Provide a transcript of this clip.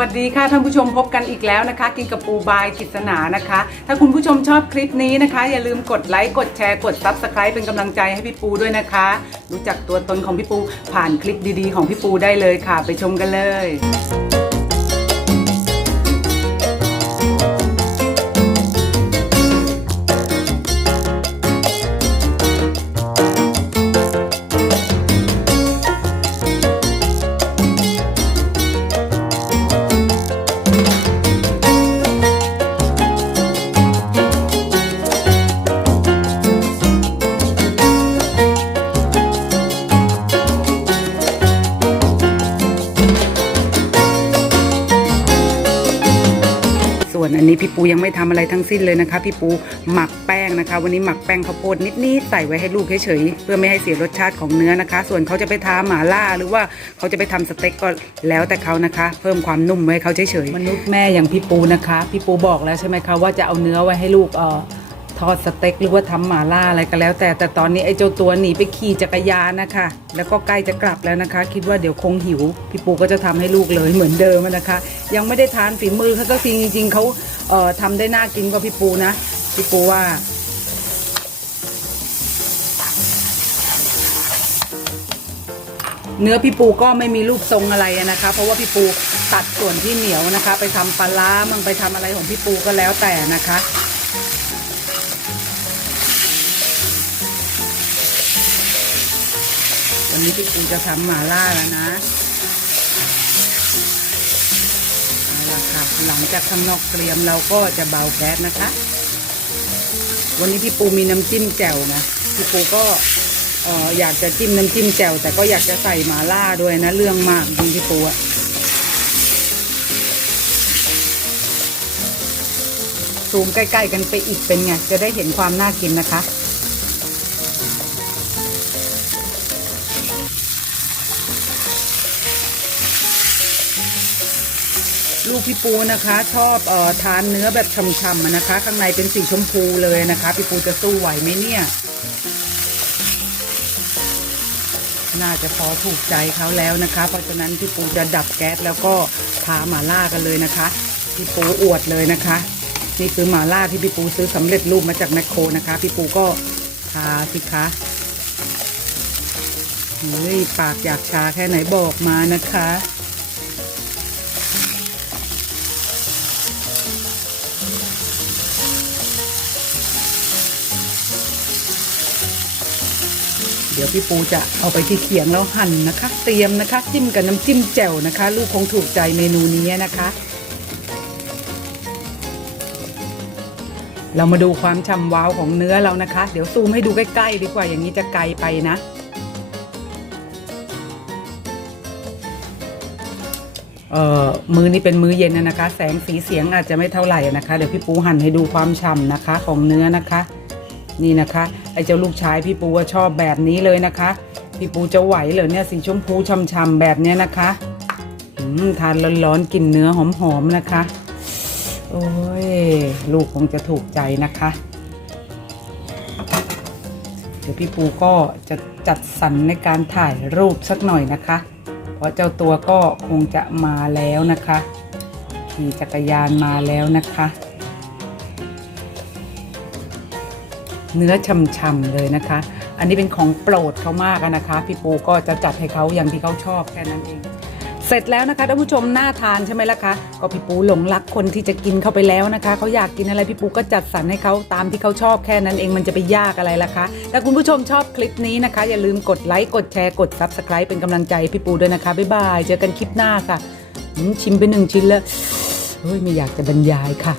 วัสดีค่ะท่านผู้ชมพบกันอีกแล้วนะคะ กินกับปูบายกิษณานะคะ ถ้าคุณผู้ชมชอบคลิปนี้นะคะ อย่าลืมกดไลค์กดแชร์กดซับสไครป์เป็นกำลังใจให้พี่ปูด้วยนะคะ รู้จักตัวตนของพี่ปูผ่านคลิปดีๆ ของพี่ปูได้เลยค่ะ ไปชมกันเลย วนอันนี้พี่ปูยังไม่ทำอะไรทั้งสิ้นเลยนะคะ พี่ปูหมักแป้งนะคะ วันนี้หมักแป้งข้าวโพดนิดๆใส่ไว้ให้ลูกเฉยๆเพื่อไม่ให้เสียรสชาติของเนื้อนะคะ ส่วนเขาจะไปทาหมาล่าหรือว่าเขาจะไปทำสเต็กก็แล้วแต่เขานะคะ เพิ่มความนุ่มไว้เขาเฉยๆมนุษย์แม่อย่างพี่ปูนะคะ พี่ปูบอกแล้วใช่ไหมคะว่าจะเอาเนื้อไว้ให้ลูกเออ ทอดสเต็กหรือว่าทำหมาล่าอะไรก็แล้ว แต่แต่ตอนนี้ไอ้เจ้าตัวหนีไปขี่จักรยานนะคะ แล้วก็ใกล้จะกลับแล้วนะคะ คิดว่าเดี๋ยวคงหิว พี่ปูก็จะทำให้ลูกเลยเหมือนเดิมนะคะ ยังไม่ได้ทานฝีมือเขาก็จริงจริงเขาเอ่อทำได้น่ากินกว่าพี่ปูนะพี่ปูว่าเนื้อพี่ปูก็ไม่มีรูปทรงอะไรนะคะ เพราะว่าพี่ปูตัดส่วนที่เหนียวนะคะ ไปทำปลาร้ามั่งไปทำอะไรของพี่ปูก็แล้วแต่นะคะ วันนี้พี่ปูจะทำหมาล่าแล้วนะเอาละค่ะหลังจากข้างนอกเตรียมเราก็จะเบาแก๊สนะคะ วันนี้พี่ปูมีน้ำจิ้มแจ่วนะพี่ปูก็เอ่ออยากจะจิ้มน้ำจิ้มแจ่วแต่ก็อยากจะใส่หมาล่าด้วยนะเรื่องมากจริงพี่ปูอะซูมใกล้ ๆ กันไปอีกเป็นไงจะได้เห็นความน่ากินนะคะ ลูกพี่ปูนะคะ ชอบเอ่อทานเนื้อแบบฉ่ำๆนะคะ ข้างในเป็นสีชมพูเลยนะคะ พี่ปูจะสู้ไหวไหมเนี่ย น่าจะพอถูกใจเขาแล้วนะคะ เพราะฉะนั้นพี่ปูจะดับแก๊สแล้วก็ทาหมาล่ากันเลยนะคะ พี่ปูอวดเลยนะคะ นี่คือหมาล่าที่พี่ปูซื้อสำเร็จรูปมาจากแมคโครนะคะ พี่ปูก็ทาสิคะเฮ้ยปากอยากชาแค่ไหนบอกมานะคะ ดี๋ยวพี่ปูจะเอาไปที่เขียงแล้วหั่นนะคะ เตรียมนะคะ จิ้มกับน้ำจิ้มแจ่วนะคะ ลูกคงถูกใจเมนูนี้นะคะ เรามาดูความฉ่ำว้าวของเนื้อเรานะคะ เดี๋ยวซูมให้ดูใกล้ๆดีกว่าอย่างนี้จะไกลไปนะเอ่อมือนี้เป็นมื้อเย็นนะนะคะ แสงสีเสียงอาจจะไม่เท่าไหร่นะคะ เดี๋ยวพี่ปูหั่นให้ดูความฉ่ำนะคะ ของเนื้อนะคะ นี่นะคะไอ้เจ้าลูกชายพี่ปูชอบแบบนี้เลยนะคะ พี่ปูจะไหวเหรอเนี่ยสีชมพูช่ำๆแบบเนี้ยนะคะอืมทานร้อนๆกลิ่นเนื้อหอมๆนะคะ โอ้ยลูกคงจะถูกใจนะคะ เดี๋ยวพี่ปูก็จะจัดสรรในการถ่ายรูปสักหน่อยนะคะ เพราะเจ้าตัวก็คงจะมาแล้วนะคะ ขี่จักรยานมาแล้วนะคะ เนื้อช่ำๆเลยนะคะ อันนี้เป็นของโปรดเขามากนะคะ พี่ปูก็จะจัดให้เขาอย่างที่เขาชอบแค่นั้นเอง เสร็จแล้วนะคะท่านผู้ชมน่าทานใช่ไหมล่ะคะ ก็พี่ปูหลงรักคนที่จะกินเข้าไปแล้วนะคะเขาอยากกินอะไรพี่ปูก็จัดสรรให้เขาตามที่เขาชอบแค่นั้นเองมันจะไปยากอะไรล่ะคะถ้าคุณผู้ชมชอบคลิปนี้นะคะ อย่าลืมกดไลค์กดแชร์กด subscribe เป็นกำลังใจพี่ปูด้วยนะคะบ๊ายบายเจอกันคลิปหน้าค่ะชิมไปหนึ่งชิ้นแล้วเฮ้ยไม่อยากจะบรรยายค่ะ